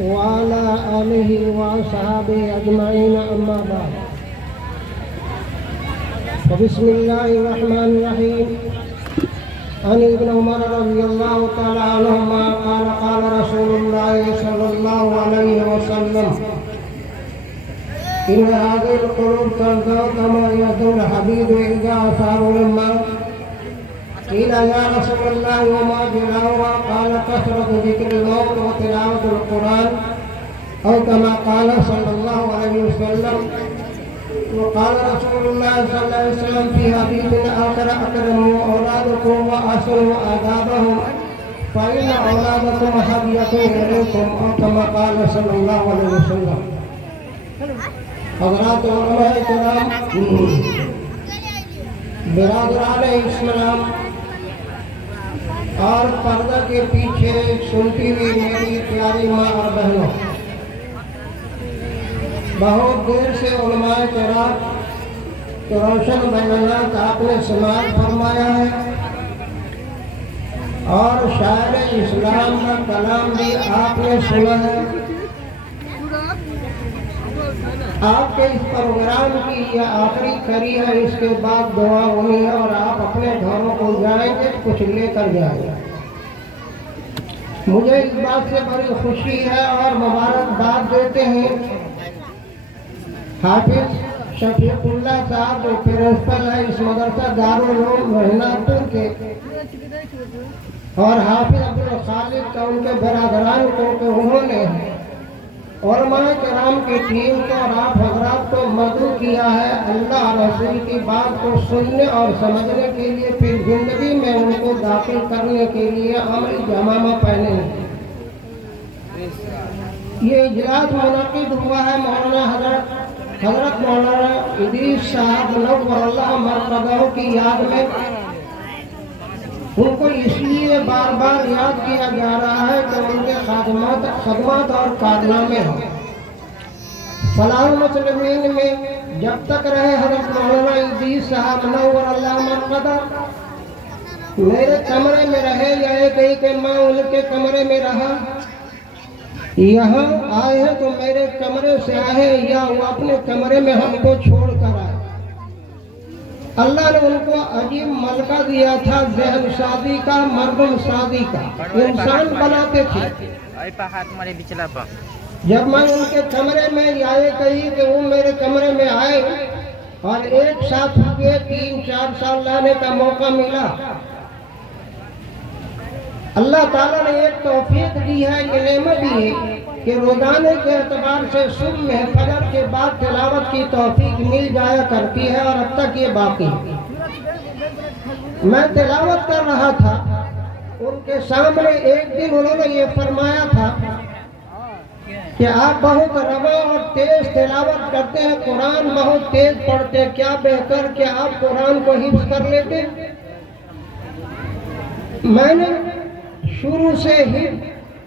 وعلى آله وأصحابه أجمعين أما بعد فبسم الله الرحمن الرحيم عن ابن عمر رضي الله تعالى عنهما قال قال رسول الله صلى الله عليه وسلم إن هذه القلوب تنزع كما يزول الحديد إذا أثاره الماء قيل يا رسول الله وما جلاؤها قال كثرة ذكر الموت وتلاوة القرآن أو كما قال صلى الله عليه وسلم. وقال رسول الله صلى الله عليه وسلم في حديث آخر أكرموا أولادكم وأحسنوا آدابهم فإن أولادكم هدية إليكم أو كما قال صلى الله عليه وسلم. حضرات علماء کرام، برادران اسلام اور پردہ کے پیچھے سنتی ہوئی میری پیاری ماں اور بہنوں، بہت دیر سے علماء کرام کے روشن بیانات آپ نے سماعت فرمایا ہے اور شاعر اسلام کا کلام بھی آپ نے سنا ہے. آپ کے اس پروگرام کی یہ آخری کڑی ہے، اس کے بعد دعا ہونی ہے اور آپ اپنے گھروں کو جائیں گے، کچھ لے کر جائیں گے. مجھے اس بات سے بڑی خوشی ہے اور مبارکباد دیتے ہیں حافظ شفیق اللہ صاحب جو پرنسپل ہے اس مدرسہ دارالعلوم رہناپور کے، اور حافظ عبدالخالق کا ان کے برادران کو کہ انہوں نے علماء کرام کی ٹیم کو اور آپ حضرات کو مدعو کیا ہے اللہ رسول کی بات کو سننے اور سمجھنے کے لیے، پھر زندگی میں ان کو داخل کرنے کے لیے عملی جامہ پہنے. یہ اجلاس منعقد ہوا ہے مولانا حضرت مولانا ادریس صاحب نور اللہ مرقدہ کی یاد میں. ان کو اس لیے بار بار یاد کیا جا رہا ہے کہ ان کے خدمات اور کارنامے ہوں. فلاح المسلمین میں جب تک رہے حضرت مولانا ادریس صاحب نور اللہ مرقدہ میرے کمرے میں رہے، یہ کہیں کہ میں ان کے کمرے میں رہا. یہاں آئے ہیں تو میرے کمرے سے آئے یا وہ اپنے کمرے میں ہم کو چھوڑ کر آئے. اللہ نے ان کو عجیب ملکہ دیا تھا، ذہن شادی کا، مردم شادی کا، انسان بناتے تھے. جب میں ان کے کمرے میں آئے کہی کہ وہ میرے کمرے میں آئے اور ایک ساتھ ہوئے 3-4 سال لانے کا موقع ملا. اللہ تعالیٰ نے ایک توفیق دی ہے، یہ نعمت دی ہے کہ روزانے کے اعتبار سے صبح میں فجر کے بعد تلاوت کی توفیق مل جایا کرتی ہے اور اب تک یہ باقی ہے. میں تلاوت کر رہا تھا، ان کے سامنے ایک دن انہوں نے یہ فرمایا تھا کہ آپ بہت روا اور تیز تلاوت کرتے ہیں، قرآن بہت تیز پڑھتے ہیں، کیا بہتر کہ آپ قرآن کو حفظ کر لیتے. میں نے شروع سے ہی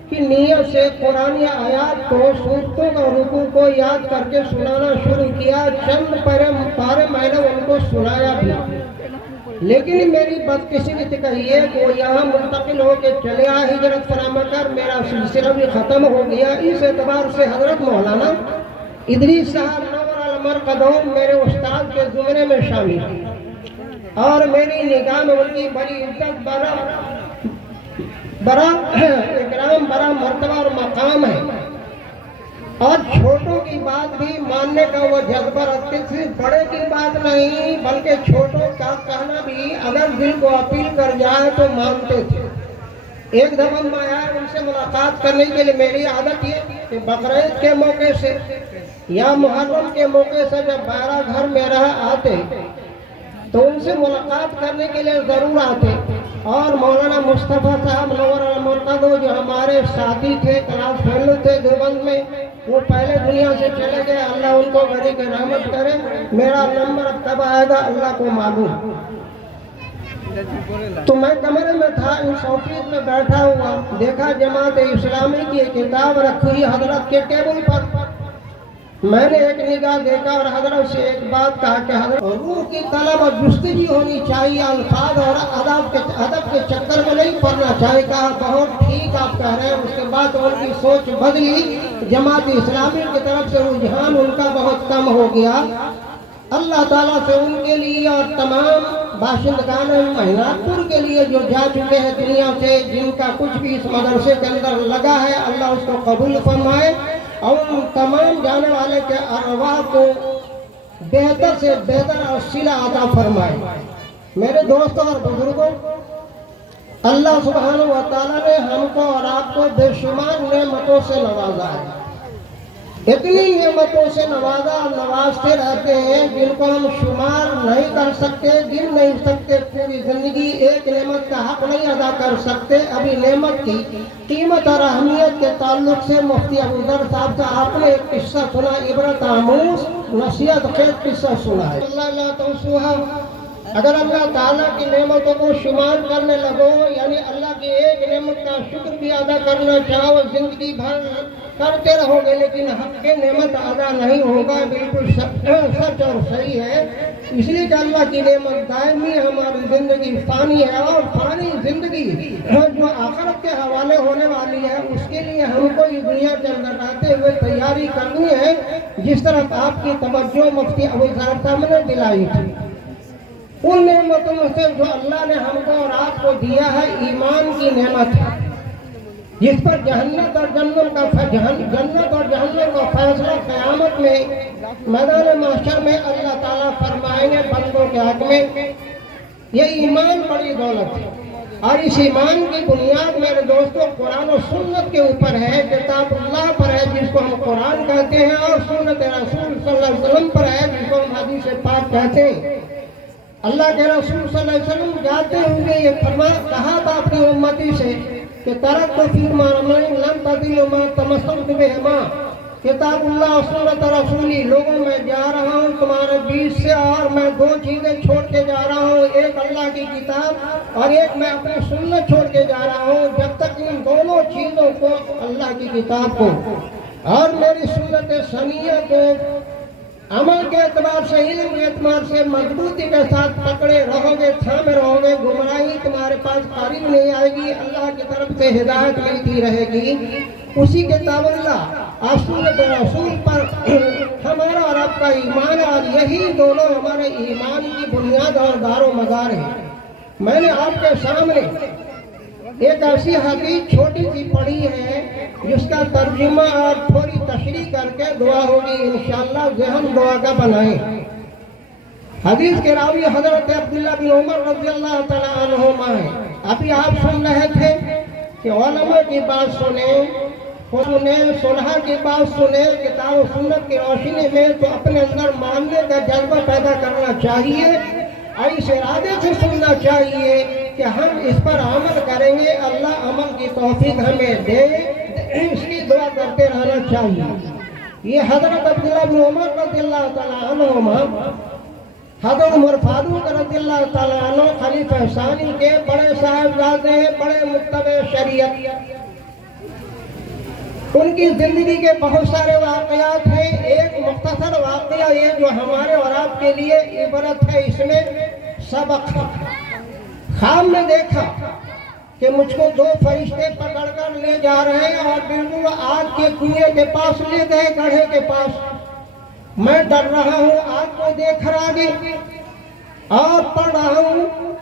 کی نیت سے قرآن آیات کو، سورتوں اور رکوع کو یاد کر کے سنانا شروع کیا. چند پارے میں نے ان کو سنایا بھی، لیکن میری بدقسمتی کا یہ کہ وہ یہاں منتقل ہو کے چلے آئے ہجرت فرما کر، میرا سلسلہ بھی ختم ہو گیا. اس اعتبار سے حضرت مولانا ادریس صاحب نور المرقدہ میرے استاد کے زمرے میں شامل ہیں اور میری نگاہ میں ان کی بڑی عزت، بڑا اکرام، بڑا مرتبہ اور مقام ہے. اور چھوٹوں کی بات بھی ماننے کا وہ جذبہ رکھتے، صرف بڑے کی بات نہیں بلکہ چھوٹوں کا کہنا بھی اگر دل کو اپیل کر جائے تو مانتے تھے. ایک دفعہ میں آیا ان سے ملاقات کرنے کے لیے، میری عادت یہ کہ بقرعید کے موقع سے یا محرم کے موقع سے جب بارہ گھر میں آتے تو ان سے ملاقات کرنے کے لیے ضرور آتے. اور مولانا مصطفیٰ صاحب نور المرقدہ جو ہمارے ساتھی تھے، کلاس فیلو تھے دیوبند میں، وہ پہلے دنیا سے چلے گئے، اللہ ان کو بڑی کی رحمت کرے. میرا نمبر اب تب آئے گا اللہ کو معلوم. تو میں کمرے میں تھا، اس آفس میں بیٹھا ہوا، دیکھا جماعت اسلامی کی کتاب رکھی ہوئی حضرت کے ٹیبل پر. میں نے ایک نگاہ دیکھا اور حضرت سے ایک بات کہا کہ حضرت روح کی طلب اور جستجو ہونی چاہیے، الفاظ اور ادب کے چکر میں نہیں پڑنا چاہیے۔ کہا بہت ٹھیک آپ کہہ رہے ہیں۔ اس کے بعد ان کی سوچ بدلی، جماعت اسلامی کی طرف سے رجحان ان کا بہت کم ہو گیا۔ اللہ تعالیٰ سے ان کے لیے اور تمام باشندگان مہینات پور کے لیے جو جا چکے ہیں دنیا سے، جن کا کچھ بھی اس مدرسے کے اندر لگا ہے، اللہ اس کو قبول فرمائے اور ان تمام جانے والے کے ارواح کو بہتر سے بہتر اور صلہ عطا فرمائے۔ میرے دوستوں اور بزرگوں، اللہ سبحانہ و تعالیٰ نے ہم کو اور آپ کو بے شمار نعمتوں سے نوازا ہے۔ اتنی نعمتوں سے نوازا اور نوازتے رہتے ہیں جن کو ہم شمار نہیں کر سکتے، گن نہیں سکتے۔ پوری زندگی ایک نعمت کا حق نہیں ادا کر سکتے۔ ابھی نعمت کی قیمت اور اہمیت کے تعلق سے مفتی ابوذر صاحب کا آپ نے ایک قصہ سنا، عبرت آموز نصیحت خیز قصہ سنا ہے۔ اگر اللہ تعالیٰ کی نعمتوں کو شمار کرنے لگو، یعنی اللہ کی ایک نعمت کا شکر بھی ادا کرنا چاہو، زندگی بھر کرتے رہو گے لیکن حق کی نعمت ادا نہیں ہوگا۔ بالکل سچ اور صحیح ہے۔ اس لیے کہ اللہ کی نعمت دائمی ہے، ہماری زندگی فانی ہے، اور فانی زندگی جو آخرت کے حوالے ہونے والی ہے، اس کے لیے ہم کو یہ دنیا کے اندر رہتے ہوئے تیاری کرنی ہے، جس طرف آپ کی توجہ مفتی ابوذر صاحب نے دلائی تھی۔ ان نعمتوں میں سے جو اللہ نے ہم کو اور آپ کو دیا ہے، ایمان کی نعمت ہے، جس پر جنت اور جہنم کا فیصلہ قیامت میں میدان محشر میں اللہ تعالیٰ فرمائیں گے بندوں کے حق میں۔ یہ ایمان بڑی دولت ہے، اور اس ایمان کی بنیاد میرے دوستوں قرآن و سنت کے اوپر ہے، کتاب اللہ پر ہے جس کو ہم قرآن کہتے ہیں، اور سنت رسول صلی اللہ علیہ وسلم پر ہے جس کو ہم حدیث پاک کہتے ہیں۔ اللہ کے رسول صلی اللہ علیہ وسلم جاتے ہوئے یہ کہا تھا اپنی امتی سے کہ ترکت فیکم امرین لن تضلوا ما تمسکتم بہما، کتاب اللہ اور سنت رسولی۔ لوگوں میں جا رہا ہوں تمہارے بیچ سے، اور میں دو چیزیں چھوڑ کے جا رہا ہوں، ایک اللہ کی کتاب اور ایک میں اپنی سنت چھوڑ کے جا رہا ہوں۔ جب تک ان دونوں چیزوں کو، اللہ کی کتاب کو اور میری سنت سنیہ کو عمل کے اعتبار سے، علم کے اعتبار سے مضبوطی کے ساتھ پکڑے رہو گے، تھامے رہو گے، گمراہی تمہارے پاس قریب نہیں آئے گی، اللہ کی طرف سے ہدایت ملتی رہے گی۔ اسی کتاب اللہ اور سنت رسول پر ہمارا اور آپ کا ایمان ہے، اور یہی دونوں ہمارے ایمان کی بنیاد اور دار و مدار ہے۔ میں نے آپ کے سامنے ایک ایسی حدیث چھوٹی سی پڑھی ہے جس کا ترجمہ اور تھوڑی تشریح کر کے دعا ہوگی، انشاءاللہ ذہن دعا کا بنائیں۔ حدیث کے راوی حضرت عبداللہ بن عمر رضی اللہ تعالیٰ عنہما ہیں۔ ابھی آپ سن رہے تھے کہ علماء کی بات سنیں، صلحاء کی بات سنیں کتاب و سنت کی روشنی میں، تو اپنے اندر ماننے کا جذبہ پیدا کرنا چاہیے، اور اس ارادے سے سننا چاہیے کہ ہم اس پر عمل کریں گے، اللہ عمل کی توفیق ہمیں دے، اس کی دعا کرتے رہنا چاہیے۔ یہ حضرت عبداللہ بن عمر رضی اللہ تعالیٰ عنہما، حضرت عمر فاروق رضی اللہ تعالیٰ عنہ خلیفہ ثانی کے بڑے صاحبزادے ہیں، بڑے متبع شریعت۔ ان کی زندگی کے بہت سارے واقعات ہیں۔ ایک مختصر واقعہ یہ جو ہمارے اور آپ کے لیے عبرت ہے، اس میں سبق۔ خواب میں دیکھا کہ مجھ کو دو فرشتے پکڑ کر لے جا رہے ہیں اور بالکل آگ کے کنویں کے پاس لے گئے، گڑھے کے پاس۔ میں ڈر رہا ہوں، آگ کو دیکھ رہا گی اور پڑھ رہا ہوں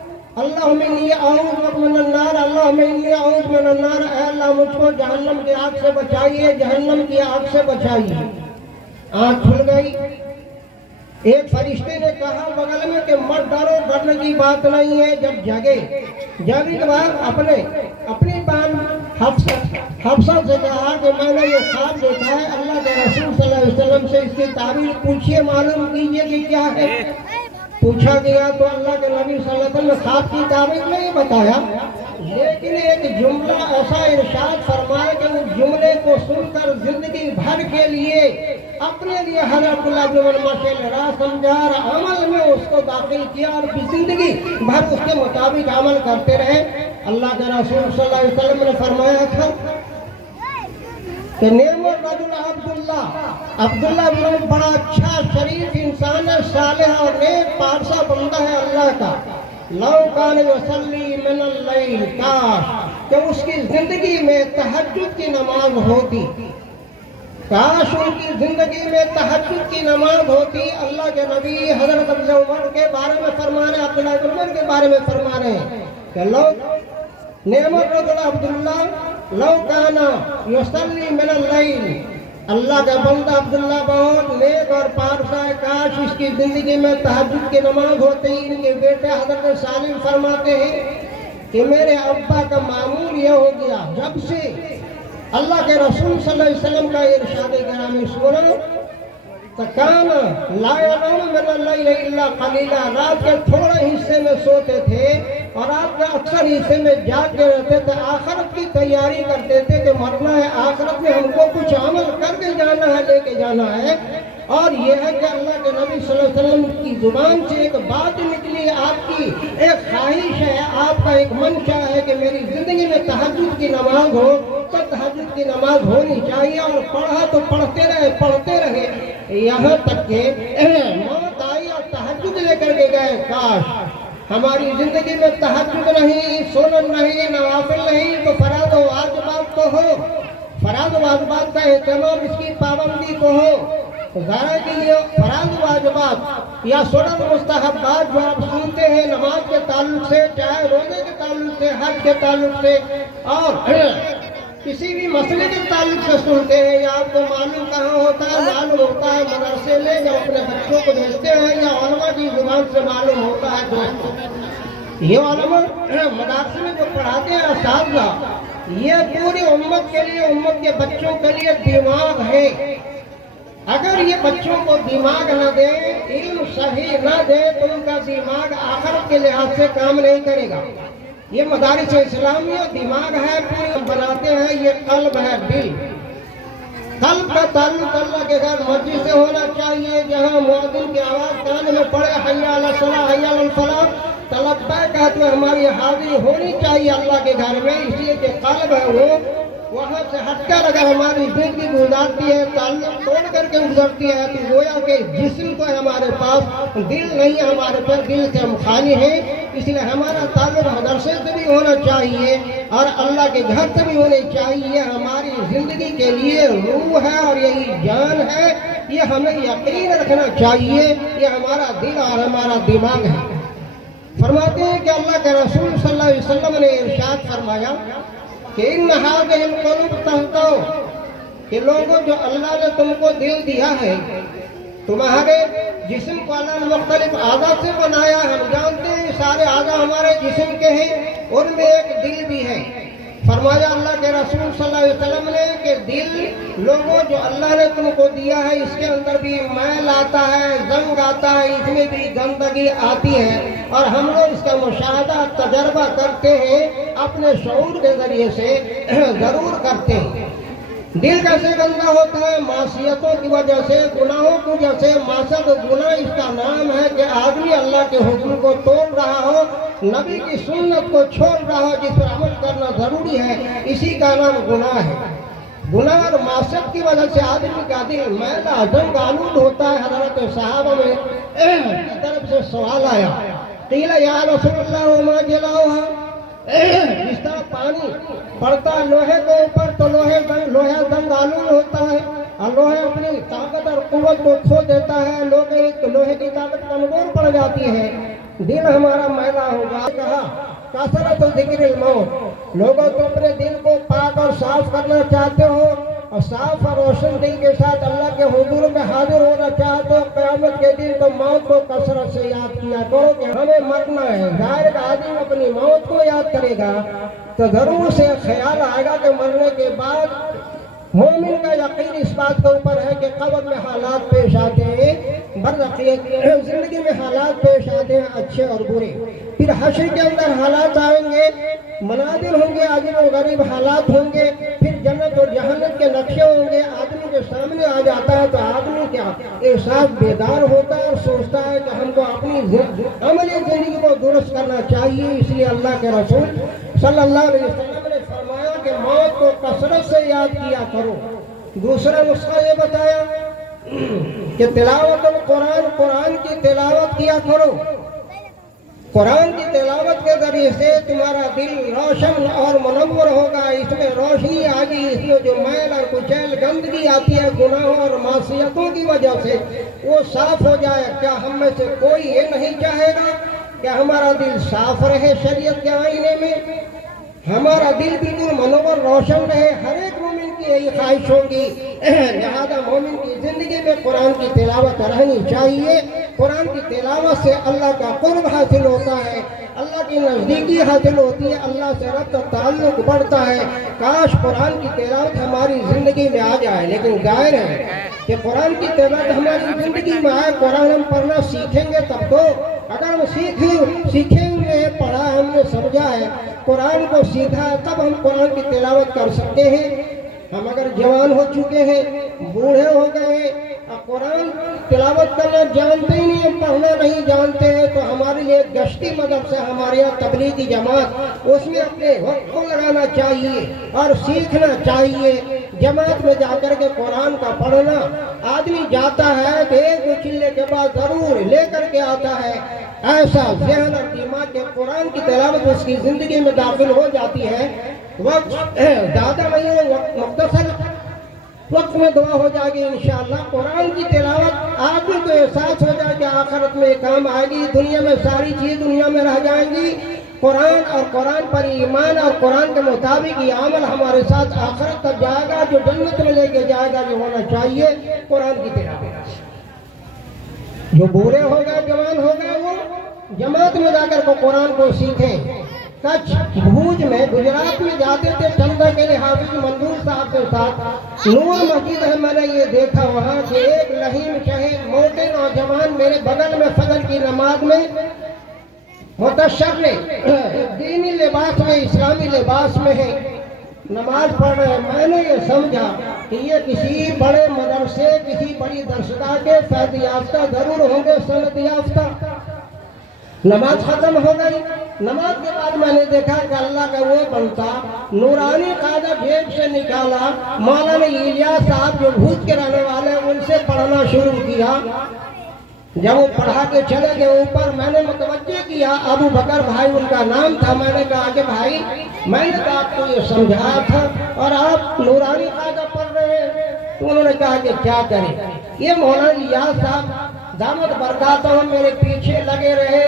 اللہم انی اعوذ من النار، اللہم انی اعوذ من النار، اے اللہ مجھ کو جہنم کی آگ سے بچائیے، جہنم کی آگ سے بچائیے۔ آنکھ کھل گئی۔ ایک فرشتے نے کہا بغل میں کہ مت ڈرو، ڈرنے کی بات نہیں ہے۔ جب جگے کے بعد اپنی بان حفصہ سے کہا کہ میں نے یہ خواب دیکھا ہے، اللہ کے رسول صلی اللہ علیہ وسلم سے اس کی تعبیر پوچھیے، معلوم کیجئے کہ کیا ہے۔ پوچھا گیا تو اللہ کے نبی صلی اللہ علیہ وسلم نے خواب کی تعبیر نہیں بتایا، لیکن ایک جملہ ایسا ارشاد فرمایا کہ اس جملے کو سن کر زندگی بھر کے لیے اپنے لیے حضرت اللہ بن عمر ماشاء راہ سمجھا اور عمل میں اس کو داخل کیا، اور زندگی بھر اس کے مطابق عمل کرتے رہے۔ اللہ کے رسول صلی اللہ علیہ وسلم نے فرمایا تھا کہ نعم الرجل عبداللہ بن بڑا اچھا شریف انسان ہے، صالح اور نیک پارسا بندہ ہے اللہ کا. لو کان یصلی من اللیل، کاش کہ اس کی زندگی میں تہجد کی نماز ہوتی، کاش ان کی زندگی میں تہجد کی نماز ہوتی. اللہ کے نبی حضرت عبداللہ عمر کے بارے میں فرما رہے ہیں، عبداللہ بن عمر کے بارے میں فرما رہے ہیں کہ لو نعمت رجل عبداللہ لو کانا یصلی من اللیل، اللہ کا بندہ عبداللہ بہت نیک اور پارسا ہے، کاش اس کی زندگی میں تہجد کی نماز ہوتی. ان کے بیٹے حضرت سالم فرماتے ہیں کہ میرے ابا کا معمول یہ ہو گیا، جب سے اللہ کے رسول صلی اللہ علیہ وسلم کا ارشاد گرامی سنا، کان لا ینام من اللیل الا قلیلا، رات کے تھوڑے حصے میں سوتے تھے اور رات کے اکثر حصے میں جاگ کے رہتے تھے. آخرت کی تیاری کرتے تھے کہ مرنا ہے، آخرت میں ہم کو کچھ عمل کر کے جانا ہے، لے کے جانا ہے. اور یہ ہے کہ اللہ کے نبی صلی اللہ علیہ وسلم کی زبان سے ایک بات نکلی، آپ کی ایک خواہش ہے، آپ کا ایک منشا ہے کہ میری زندگی میں تہجد کی نماز ہو. تو تہجد کی نماز ہونی چاہیے، اور پڑھا تو پڑھتے رہے یہاں تک کہ موت آئی اور تہجد لے کر کے گئے. کاش ہماری زندگی میں تہجد نہیں، سنن نہیں، نوافل نہیں، تو فرائض و واجبات تو ہو، فرائض و واجبات کا اہتمام، اس کی پابندی تو ہو. ظاہر کے لیے فرائض و واجبات یا سنن مستحبات جو آپ سنتے ہیں نماز کے تعلق سے، چاہے روزے کے تعلق سے، حج کے تعلق سے، اور کسی بھی مسئلے کے تعلق سے سنتے ہیں، یا آپ کو معلوم کہاں ہوتا ہے؟ معلوم ہوتا ہے مدرسے میں جب اپنے بچوں کو بھیجتے ہیں، یا علماء کی زبان سے معلوم ہوتا ہے. دوستوں، یہ علماء مدرسے میں جو پڑھاتے ہیں اساتذہ، یہ پوری امت کے لیے، امت کے بچوں کے لیے دماغ ہے. اگر یہ بچوں کو دماغ نہ دے، علم صحیح نہ دے، تو ان کا دماغ آخرت کے لحاظ سے کام نہیں کرے گا. یہ مدارس اسلامیہ دماغ ہے، پوری بناتے ہیں. یہ قلب ہے، دل. قلب کا تعلق اللہ کے گھر مسجد سے ہونا چاہیے، جہاں مؤذن کی آواز کان میں پڑے، حی علی الصلاۃ، حی علی الفلاح، تلبیک کہتے ہوئے ہماری حاضری ہونی چاہیے اللہ کے گھر میں. اس لیے کہ قلب ہے وہ وہاں سے ہٹ کر اگر ہماری زندگی گزارتی ہے، تعلق توڑ کر کے گزرتی ہے، تو گویا کہ جسم تو ہے ہمارے پاس، دل نہیں ہے ہمارے پاس، دل سے ہم خالی ہیں. اس لیے ہمارا تعلق مدرسے سے بھی ہونا چاہیے اور اللہ کے گھر سے بھی ہونے چاہیے. ہماری زندگی کے لیے روح ہے اور یہی جان ہے، یہ ہمیں یقین رکھنا چاہیے. یہ ہمارا دل اور ہمارا دماغ ہے. فرماتے ہیں کہ اللہ کے رسول صلی اللہ علیہ وسلم نے ارشاد فرمایا کہ ان هذه القلوب تهتو، کہ لوگوں جو اللہ نے تم کو دل دیا ہے، تمہارے جسم کو اللہ نے مختلف اعضاء سے بنایا. ہم جانتے ہیں سارے اعضاء ہمارے جسم کے ہیں، ان میں ایک دل بھی ہے. فرمایا اللہ کے رسول صلی اللہ علیہ وسلم نے کہ دل لوگوں جو اللہ نے تم کو دیا ہے، اس کے اندر بھی میل آتا ہے، زنگ آتا ہے، اس میں بھی گندگی آتی ہے، اور ہم لوگ اس کا مشاہدہ تجربہ کرتے ہیں، اپنے شعور کے ذریعے سے ضرور کرتے ہیں. دل کیسے گندا ہوتا ہے؟ معصیتوں کی وجہ سے، گناہوں کی وجہ سے. معصیت و گناہ اس کا نام ہے کہ آدمی اللہ کے حکم کو توڑ رہا ہو، نبی کی سنت کو چھوڑ رہا ہو جس پر عمل کرنا ضروری ہے، اسی کا نام گناہ ہے. گناہ اور معصیت کی وجہ سے آدمی کا دل میلا زنگ آلود ہوتا ہے. حضرت صحابہ میں کی طرف سے سوال آیا، قیل یا رسول اللہ وما جلاؤہا، جس طرح پانی پڑتا ہے لوہے کے اوپر تو لوہے زنگ آلود ہوتا ہے، اور لوہے اپنی طاقت اور قوت کو کھو دیتا ہے، لوہے کی طاقت کمزور پڑ جاتی ہے. دل ہمارا میلا ہوگا. کہا کثرت ذکر الموت، لوگوں تو اپنے دل کو پاک اور صاف کرنا چاہتے ہو، اور صاف اور روشن دل کے ساتھ اللہ کے حضور میں حاضر ہونا چاہتے ہو قیامت کے دن، تو موت کو کثرت سے یاد کیا کرو کہ ہمیں مرنا ہے. ظاہر آدمی اپنی موت کو یاد کرے گا تو ضرور سے خیال آئے گا کہ مرنے کے بعد مومن کا یقین اس بات کے اوپر ہے کہ قبر میں حالات پیش آتے ہیں، زندگی میں حالات پیش آتے ہیں اچھے اور برے. پھر حشر کے اندر حالات آئیں گے، مناظر ہوں گے، عجیب و غریب حالات ہوں گے. پھر جنت اور جہنم کے نقشے ہوں گے، آدمی کے سامنے آ جاتا ہے تو آدمی کیا احساس بیدار ہوتا ہے اور سوچتا ہے کہ ہم کو اپنی عملی زندگی کو درست کرنا چاہیے. اس لیے اللہ کے رسول صلی اللہ علیہ وسلم نے فرمایا کہ موت کو کثرت سے یاد کیا کرو. دوسرا نسخہ یہ بتایا کہ تلاوت القرآن، قرآن کی تلاوت کیا کرو، قرآن کی تلاوت کے ذریعے سے تمہارا دل روشن اور منور ہوگا، اس میں روشنی آ گئی، اس میں جو میل اور کچیل گندگی آتی ہے گناہوں اور معصیتوں کی وجہ سے وہ صاف ہو جائے۔ کیا ہم میں سے کوئی یہ نہیں چاہے گا کہ ہمارا دل صاف رہے شریعت کے آئینے میں، ہمارا دل بالکل منور روشن رہے؟ ہر ایک مومن کی یہی خواہش ہوگی۔ لہذا مومن کی زندگی میں قرآن کی تلاوت رہنی چاہیے۔ قرآن کی تلاوت سے اللہ کا قرب حاصل ہوتا ہے، اللہ کی نزدیکی حاصل ہوتی ہے، اللہ سے ربط کا تعلق بڑھتا ہے۔ کاش قرآن کی تلاوت ہماری زندگی میں آ جائے، لیکن ظاہر ہے کہ قرآن کی تلاوت ہماری زندگی میں آئے، قرآن ہم پڑھنا سیکھیں گے تب تو۔ اگر ہم سیکھیں گے، پڑھا ہم نے سمجھا ہے، قرآن کو سیکھا ہے، تب ہم قرآن کی تلاوت کر سکتے ہیں۔ ہم اگر جوان ہو چکے ہیں، بوڑھے ہو گئے ہیں، قرآن تلاوت کرنا جانتے ہی نہیں، پڑھنا نہیں جانتے ہیں، تو ہمارے لیے گشتی مذہب سے ہمارے یہاں تبلیغی جماعت، اس میں اپنے وقت کو لگانا چاہیے اور سیکھنا چاہیے۔ جماعت میں جا کر کے قرآن کا پڑھنا، آدمی جاتا ہے کہ ایک دو چلے کے بعد ضرور لے کر کے آتا ہے، ایسا ذہن اور دماغ کے قرآن کی تلاوت اس کی زندگی میں داخل ہو جاتی ہے۔ وقت زیادہ نہیں ہے، وقت مختصر وقت میں دعا ہو جائے گی انشاءاللہ۔ قرآن کی تلاوت آدمی کو احساس ہو جائے کہ آخرت میں کام آئے گی، دنیا میں ساری چیز دنیا میں رہ جائیں گی، قرآن اور قرآن پر ایمان اور قرآن کے مطابق یہ عمل ہمارے ساتھ آخرت تک جائے گا، جو جنت میں لے کے جائے گا۔ جو ہونا چاہیے قرآن کی تلاوت۔ جو بوڑھے ہو گئے، جوان ہو گئے، وہ جماعت میں جا کر کو قرآن کو سیکھیں۔ کچھ بھوج میں گجرات میں جاتے تھے چندہ کے لیے حافظ منظور صاحب کے ساتھ، نور مسجد ہے، میں نے یہ دیکھا وہاں کہ ایک لہیم شہید موٹے نوجوان میرے بغل میں فجر کی نماز میں متشرع دینی لباس میں، اسلامی لباس میں ہے، نماز پڑھ رہے ہیں۔ میں نے یہ سمجھا کہ یہ کسی بڑے مدرسے، کسی بڑی درسگاہ کے فیض یافتہ ضرور ہوں گے، سند یافتہ۔ نماز ختم ہو گئی، نماز کے بعد میں نے دیکھا کہ اللہ کا وہ بنتا نورانی قاعدہ جیب سے نکالا، مولانا الیاس صاحب جو بھوت کے رہنے والے ہیں ان سے پڑھنا شروع کیا۔ جب وہ پڑھا کے چلے گئے اوپر، میں نے متوجہ کیا، ابو بکر بھائی ان کا نام تھا۔ میں نے کہا کہ بھائی، میں نے تو آپ کو یہ سمجھایا تھا اور آپ نورانی قاعدہ پڑھ رہے ہیں۔ تو انہوں نے کہا کہ کیا کریں؟ یہ مولانا الیاس صاحب دامت برکاتہم میرے پیچھے لگے رہے،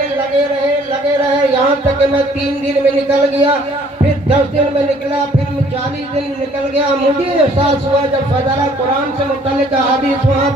یہاں تک کہ میں 3 دن میں نکل گیا، پھر 10 دن میں نکلا، پھر 40 دن نکل گیا۔ مجھے احساس ہوا جب فضائل قرآن سے متعلق حدیث وہاں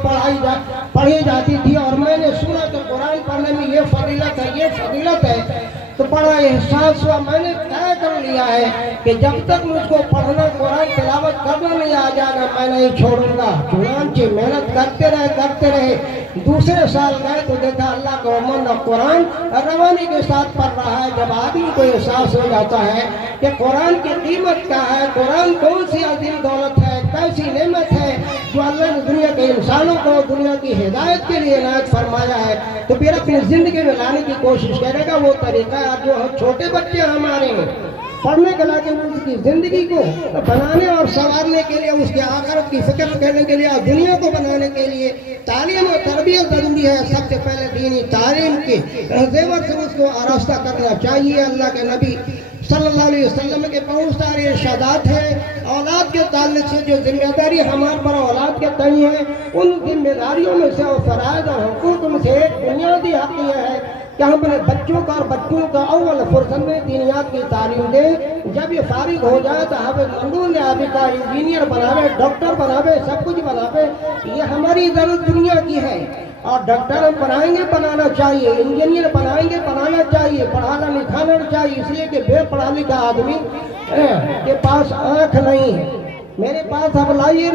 پڑھی جاتی تھی اور میں نے سنا کہ قرآن پڑھنے میں یہ فضیلت ہے، تو بڑا احساس ہوا۔ میں نے طے کر لیا ہے کہ جب تک مجھ کو پڑھنا، قرآن تلاوت کرنا نہیں آ جائے گا، میں نہیں چھوڑوں گا۔ چنانچہ محنت کرتے رہے۔ دوسرے سال گئے تو دیکھا اللہ کا امن قرآن روانی کے ساتھ پڑھ رہا ہے۔ جب آدمی کو احساس ہو جاتا ہے کہ قرآن کی قیمت کیا ہے، قرآن کون سی عظیم دولت ہے، کیسی نعمت ہے جو اللہ نے دنیا کے انسانوں کو دنیا کی ہدایت کے لیے عنایت فرمایا ہے، تو پھر اپنی زندگی میں لانے کی کوشش کرے گا۔ وہ طریقہ جو چھوٹے بچے ہمارے ہیں پڑھنے کے لیے اس کی زندگی کو بنانے اور سنوارنے کے لیے، اس کے آخرت کی فکر کرنے کے لیے اور دنیا کو بنانے کے لیے تعلیم اور تربیت ضروری ہے۔ سب سے پہلے دینی تعلیم کے زیور سے اس کو آراستہ کرنا چاہیے۔ اللہ کے نبی صلی اللہ علیہ وسلم کے بہت سارے ارشادات ہیں اولاد کے تعلق سے، جو ذمہ داری ہمارے پر اولاد کے تئیں ہے، ان ذمہ داریوں میں سے اور فرائض اور حقوق میں سے ایک بنیادی حق یہ ہے کہ ہم اپنے بچوں کا اور بچوں کا اول فرصت میں دینیات کی تعلیم دیں۔ جب یہ فارغ ہو جائے تو حافظ منظور نے آپ کا انجینئر بناوے، ڈاکٹر بناوے، سب کچھ بناوے، یہ ہماری ضرورت دنیا کی ہے۔ اور ڈاکٹر ہم بنائیں گے، بنانا چاہیے، انجینئر بنائیں گے، بنانا چاہیے، پڑھانا لکھانا چاہیے، اس لیے کہ بے پڑھا لکھا آدمی کے پاس آنکھ نہیں ہے۔ میرے پاس اب لائیے